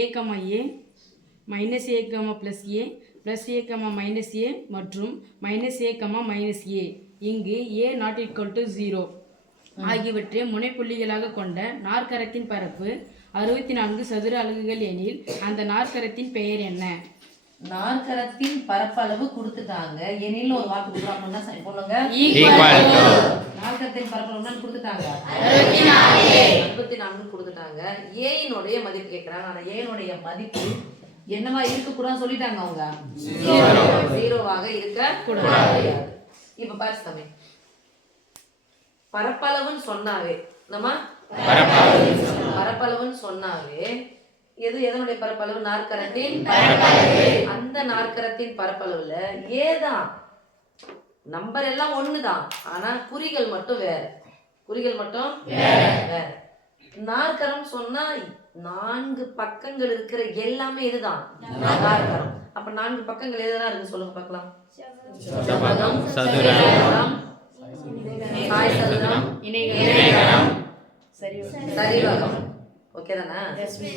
a, a minus a, plus a, minus a மற்றும் minus a, minus a. இங்கு a not equal to 0 ஆகியவற்றை முனைப்புள்ளிகளாக கொண்ட நாற்கரத்தின் பரப்பு 64 சதுர அலகுகள் எனில் அந்த நாற்கரத்தின் பெயர் என்ன? நாற்கரத்தின் பரப்பளவு கொடுத்துட்டாங்க. எனில் ஒரு வாக்கு கொடுக்குறாங்கன்னா சொல்லுங்க. நாற்கரத்தின் பரப்பளவு கொடுத்துட்டாங்க 64 கொடுத்துட்டாங்க. ஏனுடைய மதிப்பு கேட்கறாங்க. ஆனா ஏனுடைய மதிப்பு என்னவா இருக்க கூடாதுன்னு சொல்லிட்டாங்க. அவங்க 0வாக இருக்க கூடாது. இப்ப பாரு சாமி, பரப்பளவுன்னு சொன்னாவே நம்ம பரப்பளவுன்னு சொன்னாவே எதனுடைய பரப்பளவு? நாற்கரத்தின் அந்த நாற்கரத்தின் பரப்பளவுல ஏதான் நம்பர் எல்லாம் ஒண்ணுதான், ஆனா குறிகள் மட்டும் வேற. குறிகள் மட்டும் வேற. நாற்கரம் சொன்னா 4 பக்கங்கள் இருக்கிற எல்லாமே இதுதான் நாற்கரம். அப்ப 4 பக்கங்கள் எதெல்லாம் இருக்கு சொல்லுங்க பார்க்கலாம். செவ்வகம், சதுரம், சாய்சதுரம், இணைகரம், சரிவகம். ஓகே தானே?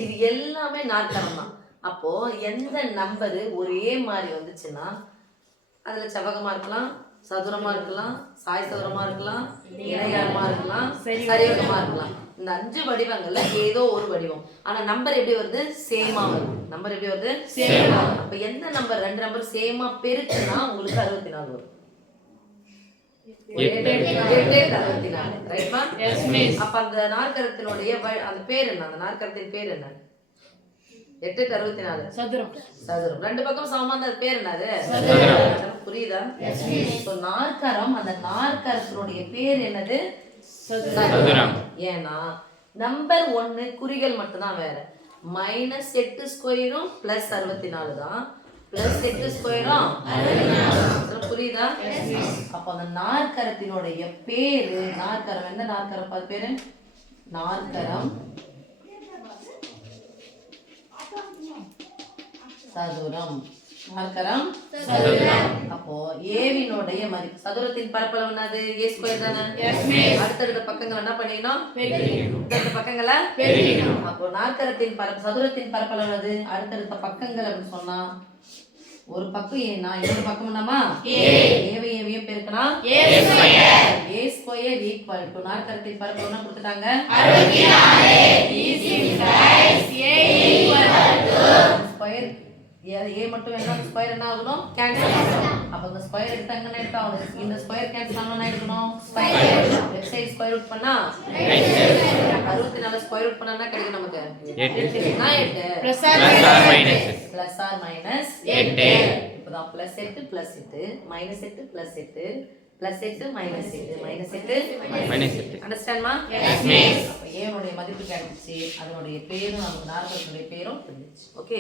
இது எல்லாமே நாற்கரம் தான். அப்போ எந்த நம்பரு ஒரே மாதிரி வந்துச்சுன்னா அதுல செவ்வகமா இருக்கலாம், சதுரமா இருக்கலாம், சாய் சதுரமா இருக்கலாம், இணைகரமா இருக்கலாம், சரிவகமா இருக்கலாம். இந்த 5 வடிவங்கள்ல ஏதோ ஒரு வடிவம். ஆனா நம்பர் எப்படி வருது? சேமா வருது. நம்பர் எப்படி வருது? சேமா. அப்ப எந்த நம்பர் 2 நம்பர் சேமா பெருக்குன்னா உங்களுக்கு 64 வரும். அப்ப அந்த நாற்கரத்தினுடைய அந்த பேர் என்ன? அந்த நாற்கரத்தின் பேர் என்ன? 8 64 சதுரம். சதுரம் 2 பக்கம் சமமா அந்த பேர் என்னது? புரியுதா? நாற்கரம், அந்த நாற்கரத்தினுடைய பேர் என்னது? சதுரம். ஏன்னா நம்பர் 1 குறிகள் மட்டும்தான் வேற. -8 ஸ்கொயரும் +64 தான். +8 ஸ்கொயரும் புரியுதா? அப்ப அந்த நாற்கரத்தினுடைய பேரு நாற்கரம். எந்த நாற்கரம்? அது பேரு நாற்கரம் சதுரம். நாற்கரம் சதுரம். அப்போ ஏவினுடைய மதிப்பு சதுரத்தின் பரப்பளவு என்னது? a ஸ்கொயர் தானே? அடுத்தடுத்த பக்கங்கள் என்ன பண்ணிக்கணும்? அடுத்த பக்கங்களை பெருக்கணும். அப்போ நாற்கரத்தின் சதுரத்தின் பரப்பளவு என்னது? அடுத்தடுத்த பக்கங்கள் அப்படின்னு சொன்னா ஒரு பக்கம் ஏனா இன்னொரு பக்கம் என்னமா? ஏவையும் பெருக்கணும். a ஸ்கொயர் ஈக்குவல் டு நாற்கரத்தின் பரப்பளவு என்ன கொடுத்துட்டாங்க? 64. ஸ்கொயர் a மட்டும் என்ன ஸ்கொயர் என்ன ஆகணும்? கேன்சல் ஆகணும். அப்ப இந்த ஸ்கொயர் எடுத்தா என்ன எடுத்தாங்க? இந்த ஸ்கொயர் கேன்சல் ஆகணும். என்ன எடுக்கணும்? Square. Left side square root பண்ணா 64 ஸ்கொயர் ரூட் பண்ணா என்ன கிடைக்கும் நமக்கு? 8. நான் 8 +++8. இப்போதான் +8 +8 -8 +8 +8 -8 அண்டர்ஸ்டாண்ட்மா? Yes miss. அப்ப a உடைய மதிப்பு கிடைச்சிச்சு. அதனுடைய பேரும் நமக்கு நாற்கரத்தினுடைய பேரும் தெரிஞ்சிச்சு. ஓகே.